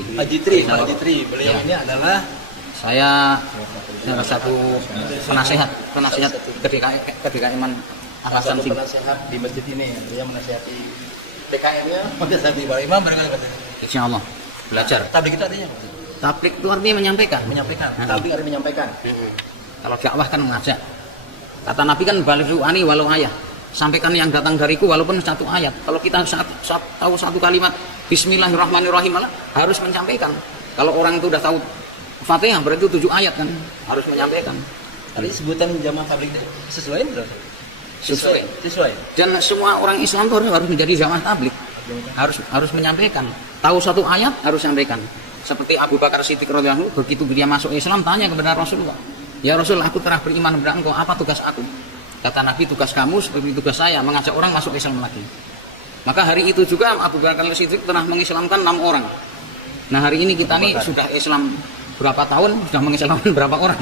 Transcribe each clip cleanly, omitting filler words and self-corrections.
Haji Tri, beliau ini adalah saya salah satu penasehat KDKM Al-Hasan Singh. penasehat di masjid ini. Dia menasihati DKM-nya, menasihati Pak Imam barangkali. Insya Allah belajar. Tablik itu artinya apa? Tablik itu artinya menyampaikan. Tablik artinya menyampaikan. Kalau dakwah kan mengajak. Kata Nabi kan balighu ani walau ayat. Sampaikan yang datang dariku walaupun satu ayat. Kalau kita tahu satu kalimat Bismillahirrahmanirrahim harus menyampaikan. Kalau orang itu udah tahu Fatihah berarti 7 ayat kan harus menyampaikan. Tadi sebutan jamaah tablik sesuai berarti? Sesuai. Dan semua orang Islam itu harus menjadi jamaah tablik. Harus menyampaikan. Tahu satu ayat harus menyampaikan. Seperti Abu Bakar Siddiq radhiyallahu anhu, begitu dia masuk Islam tanya kepada Rasulullah, "Ya Rasul, aku telah beriman kepada engkau, apa tugas aku?" Kata Nabi, "Tugas kamu seperti tugas saya, mengajak orang masuk Islam lagi." Maka hari itu juga Abu Bakar Siddiq telah mengislamkan 6 orang. Nah hari ini kita nih sudah Islam berapa tahun, sudah mengislamkan berapa orang.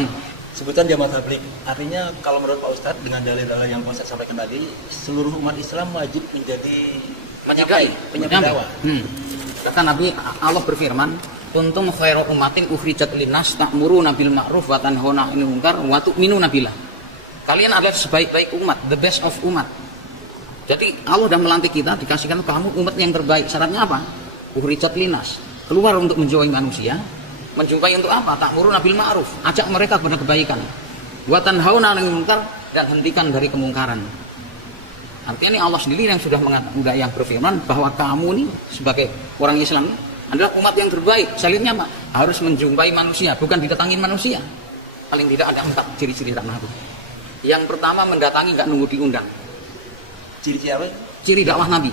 Sebutan jamaah tablik artinya kalau menurut Pak Ustadz dengan dalil-dalil yang Pak Ustadz sampaikan tadi, seluruh umat Islam wajib menjadi penyampai dakwah. Kata Nabi, Allah berfirman, "Kuntum khairu ummatin ukhrijat linnas ta'muruna bil ma'ruf wa tanhauna 'anil munkar wa tu'minuna billah." Kalian adalah sebaik-baik umat, the best of umat. Jadi Allah sudah melantik kita, dikasihkan kamu umat yang terbaik. Syaratnya apa? Ukhrijat linnas, keluar untuk menjauhi manusia. Menjumpai untuk apa? Ta'muruna bil ma'ruf, ajak mereka kepada kebaikan. Wa tanhauna 'anil munkar, dan hentikan dari kemungkaran. Artinya ini Allah sendiri yang sudah yang berfirman bahwa kamu nih sebagai orang Islam adalah umat yang terbaik. Syaratnya apa? Harus menjumpai manusia, bukan didatangin manusia. Paling tidak ada 4 ciri-ciri dakwah. Yang pertama, mendatangi nggak nunggu diundang. Ciri-ciri apa? Ciri dakwah Nabi.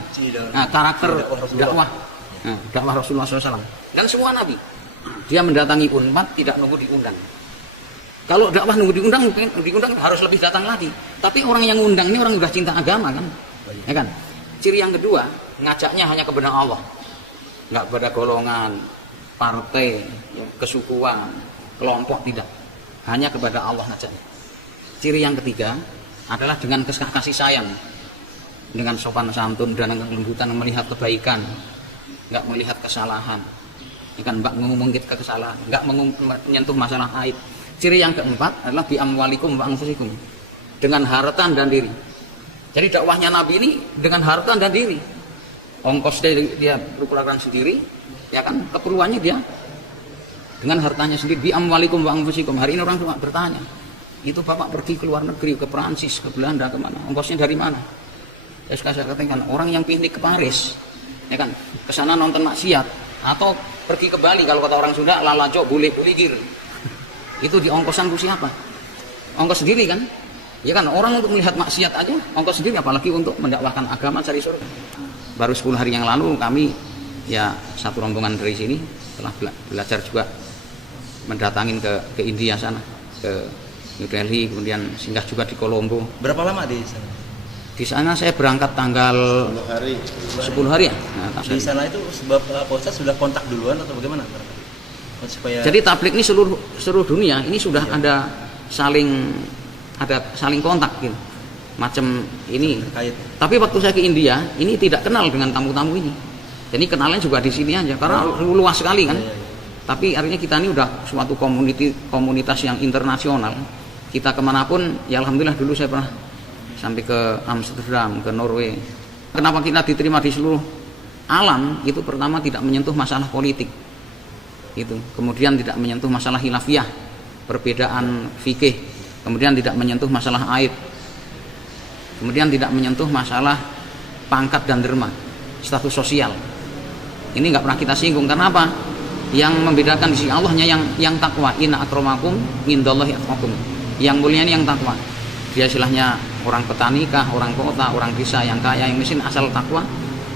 Nah, karakter dakwah. Nah, dakwah Rasulullah SAW. Dan semua Nabi. Dia mendatangi umat tidak nunggu diundang. Kalau dakwah nunggu diundang harus lebih datang lagi. Tapi orang yang undang ini orang udah cinta agama kan? Ya kan? Ciri yang kedua, ngajaknya hanya kepada Allah. Nggak kepada golongan, partai, kesukuan, kelompok, tidak. Hanya kepada Allah ngajaknya. Ciri yang ketiga adalah dengan kasih sayang, dengan sopan santun dan kelembutan melihat kebaikan, nggak melihat kesalahan, kan nggak mengungkit kesalahan, nggak menyentuh masalah aib. Ciri yang keempat adalah bi amwalikum wa anfusikum, dengan harta dan diri. Jadi dakwahnya Nabi ini dengan harta dan diri. Ongkos dia berkeluarga sendiri, ya kan, keperluannya dia dengan hartanya sendiri. Bi amwalikum wa anfusikum. Hari ini orang cuma bertanya, itu Bapak pergi ke luar negeri, ke Perancis, ke Belanda, kemana? Ongkosnya dari mana? Saya katakan, orang yang piknik ke Paris, ya kan, ke sana nonton maksiat, atau pergi ke Bali, kalau kata orang Sunda, lalajo, boleh-boleh. Itu di ongkosan siapa? Ongkos sendiri kan? Ya kan, orang untuk melihat maksiat aja, ongkos sendiri, apalagi untuk mendakwahkan agama cari surga. Baru 10 hari yang lalu kami, ya satu rombongan dari sini, telah belajar juga mendatangin ke India sana, ke New Delhi, kemudian singgah juga di Colombo. Berapa lama di sana? Di sana saya berangkat tanggal 10 hari ya. Nah, di sana itu sebab Pak Ustadz sudah kontak duluan atau bagaimana? Supaya... Jadi tablik ini seluruh dunia ini sudah ada saling kontak gitu. Macam ini. Terkait. Tapi waktu saya ke India, ini tidak kenal dengan tamu-tamu ini. Jadi kenalnya juga di sini aja karena luas sekali kan. Tapi artinya kita ini udah suatu komunitas yang internasional. Kita kemanapun, ya alhamdulillah dulu saya pernah sampai ke Amsterdam, ke Norway. Kenapa kita diterima di seluruh alam? Itu pertama tidak menyentuh masalah politik. Itu. Kemudian tidak menyentuh masalah khilafiyah, perbedaan fikih. Kemudian tidak menyentuh masalah aib. Kemudian tidak menyentuh masalah pangkat dan derma, status sosial. Ini nggak pernah kita singgung. Karena apa? Yang membedakan di sisi Allahnya yang takwa. Inna akramakum indallahi atqakum. Yang mulia ini yang takwa. Dia istilahnya orang petani kah, orang kota, orang desa, yang kaya, yang miskin, asal takwa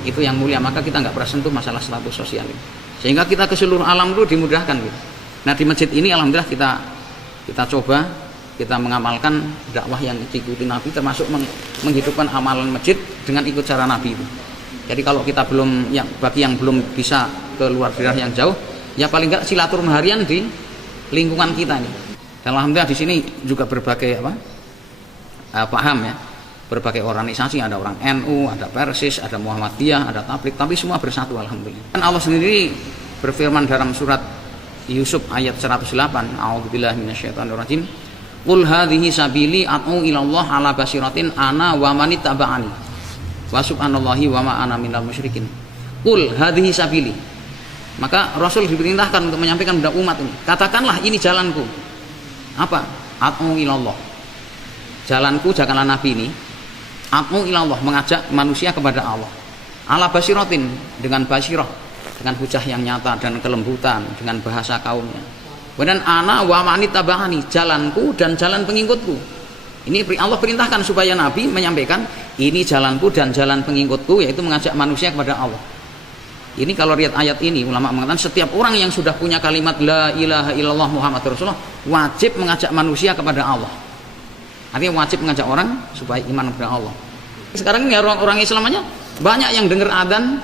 itu yang mulia. Maka kita nggak pernah sentuh masalah status sosial ini. Sehingga kita ke seluruh alam itu dimudahkan gitu. Nah di masjid ini alhamdulillah kita coba, kita mengamalkan dakwah yang diikuti Nabi, termasuk menghidupkan amalan masjid dengan ikut cara Nabi itu. Jadi kalau kita bagi yang belum bisa ke luar daerah yang jauh, ya paling enggak silaturahmi harian di lingkungan kita ini. Dan alhamdulillah di sini juga berbagai paham ya, berbagai organisasi, ada orang NU, ada Persis, ada Muhammadiyah, ada Tablik, tapi semua bersatu alhamdulillah. Dan Allah sendiri berfirman dalam surat Yusuf ayat 108, a'udzubillahi minasyaitonirrajim, qul hadhihi sabili ad'u ilallah ala basiratin ana wa man ittaba'ani wa subhanallahi wa ma ana minal musyrikin. Qul hadhihi sabili. Maka Rasul diperintahkan untuk menyampaikan kepada umat ini, katakanlah ini jalanku. Apa? Ad'u ilallah. Jalanku, jalanlah Nabi ini. Ad'u ilallah, mengajak manusia kepada Allah. Ala basiratin, dengan basirah, dengan hujah yang nyata dan kelembutan, dengan bahasa kaumnya. Kemudian ana wa man ittaba'ani, jalanku dan jalan pengikutku. Ini Allah perintahkan supaya Nabi menyampaikan ini jalanku dan jalan pengikutku, yaitu mengajak manusia kepada Allah. Ini kalau lihat ayat ini, ulama mengatakan setiap orang yang sudah punya kalimat la ilaha illallah Muhammadur Rasulullah wajib mengajak manusia kepada Allah. Artinya wajib mengajak orang supaya iman kepada Allah. Sekarang ini orang Islam aja banyak yang dengar adzan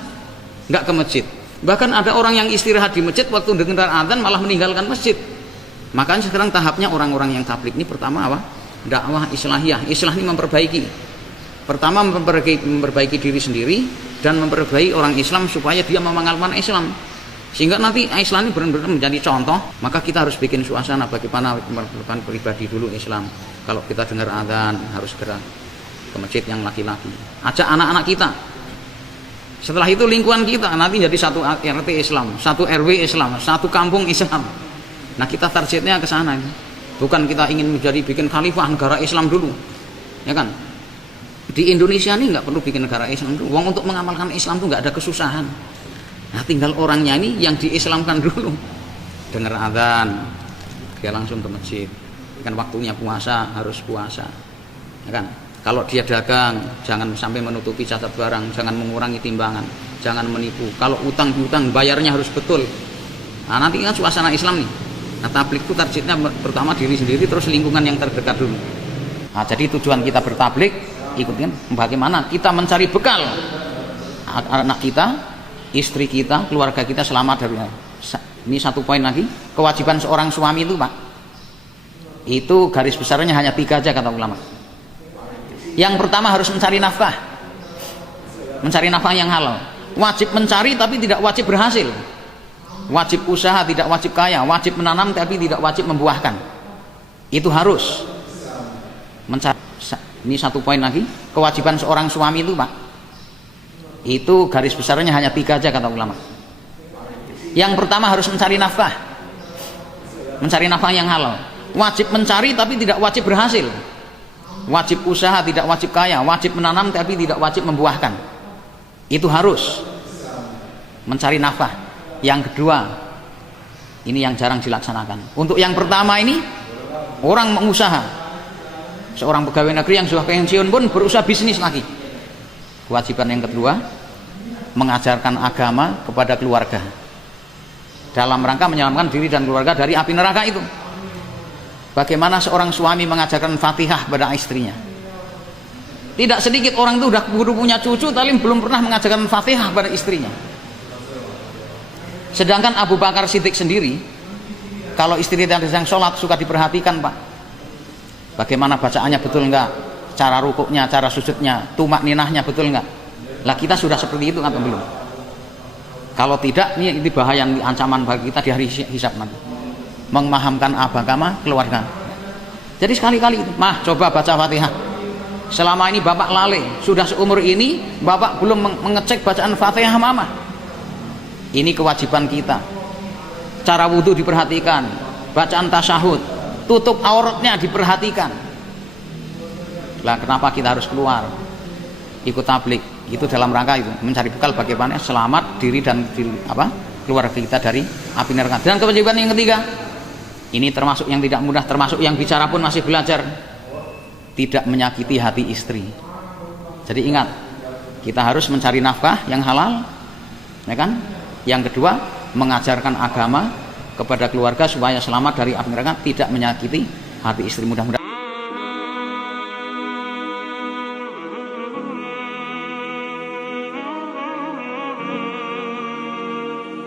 nggak ke masjid. Bahkan ada orang yang istirahat di masjid, waktu dengar adzan malah meninggalkan masjid. Makanya sekarang tahapnya orang-orang yang tabligh ini pertama apa? Dakwah islahiyah. Islah ini memperbaiki. Pertama memperbaiki diri sendiri dan memperbaiki orang Islam supaya dia mengamalkan Islam. Sehingga nanti Islam ini benar-benar menjadi contoh. Maka kita harus bikin suasana bagaimana merupakan pribadi dulu Islam. Kalau kita dengar adzan harus segera ke masjid yang laki-laki. Ajak anak-anak kita. Setelah itu lingkungan kita nanti jadi satu RT Islam, satu RW Islam, satu kampung Islam. Nah kita targetnya ke sana. Bukan kita ingin menjadi bikin khalifah negara Islam dulu, ya kan? Di Indonesia ini nggak perlu bikin negara Islam dulu. Wong untuk mengamalkan Islam tuh nggak ada kesusahan. Nah tinggal orangnya ini yang diislamkan dulu. Dengar adzan, dia langsung ke masjid. Kan waktunya puasa harus puasa, ya kan? Kalau dia dagang, jangan sampai menutupi catat barang, jangan mengurangi timbangan, jangan menipu. Kalau utang piutang bayarnya harus betul. Nah, nanti kan suasana Islam nih. Nah, tabligh itu targetnya pertama diri sendiri, terus lingkungan yang terdekat dulu. Nah, jadi tujuan kita bertabligh, ikutin bagaimana kita mencari bekal anak kita, istri kita, keluarga kita selamat dari. Ini satu poin lagi, kewajiban seorang suami itu, Pak. Itu garis besarnya hanya 3 aja kata ulama. Yang pertama harus mencari nafkah. Mencari nafkah yang halal. Wajib mencari tapi tidak wajib berhasil. Wajib usaha tidak wajib kaya. Wajib menanam tapi tidak wajib membuahkan. Itu harus mencari. Ini satu poin lagi, kewajiban seorang suami itu, Pak. Itu garis besarnya hanya 3 aja kata ulama. Yang pertama harus mencari nafkah. Mencari nafkah yang halal. Wajib mencari tapi tidak wajib berhasil. Wajib usaha tidak wajib kaya, wajib menanam tapi tidak wajib membuahkan. Itu harus mencari nafkah. Yang kedua, ini yang jarang dilaksanakan. Untuk yang pertama ini, orang mengusaha. Seorang pegawai negeri yang sudah pensiun pun berusaha bisnis lagi. Kewajiban yang kedua, mengajarkan agama kepada keluarga. Dalam rangka menyelamatkan diri dan keluarga dari api neraka itu. Bagaimana seorang suami mengajarkan Fatihah pada istrinya. Tidak sedikit orang itu udah punya cucu tapi belum pernah mengajarkan Fatihah pada istrinya. Sedangkan Abu Bakar Siddiq sendiri, kalau istri yang sedang sholat suka diperhatikan, Pak. Bagaimana bacaannya betul enggak? Cara rukuknya, cara sujudnya, tumak ninahnya betul enggak? Lah kita sudah seperti itu atau belum? Kalau tidak, ini bahaya, ancaman bagi kita di hari hisab nanti. Memahamkan agama keluarga. Jadi sekali-kali itu, Mah coba baca Fatihah. Selama ini Bapak lalai, sudah seumur ini Bapak belum mengecek bacaan Fatihah Mama. Ini kewajiban kita. Cara wudhu diperhatikan, bacaan tasyahud, tutup auratnya diperhatikan. Lah kenapa kita harus keluar ikut tabligh? Itu dalam rangka itu mencari bekal bagaimana selamat diri dan keluarga kita dari api neraka. Dan kewajiban yang ketiga, ini termasuk yang tidak mudah, termasuk yang bicara pun masih belajar, tidak menyakiti hati istri. Jadi ingat, kita harus mencari nafkah yang halal, ya kan? Yang kedua, mengajarkan agama kepada keluarga supaya selamat dari api neraka, tidak menyakiti hati istri. Mudah-mudahan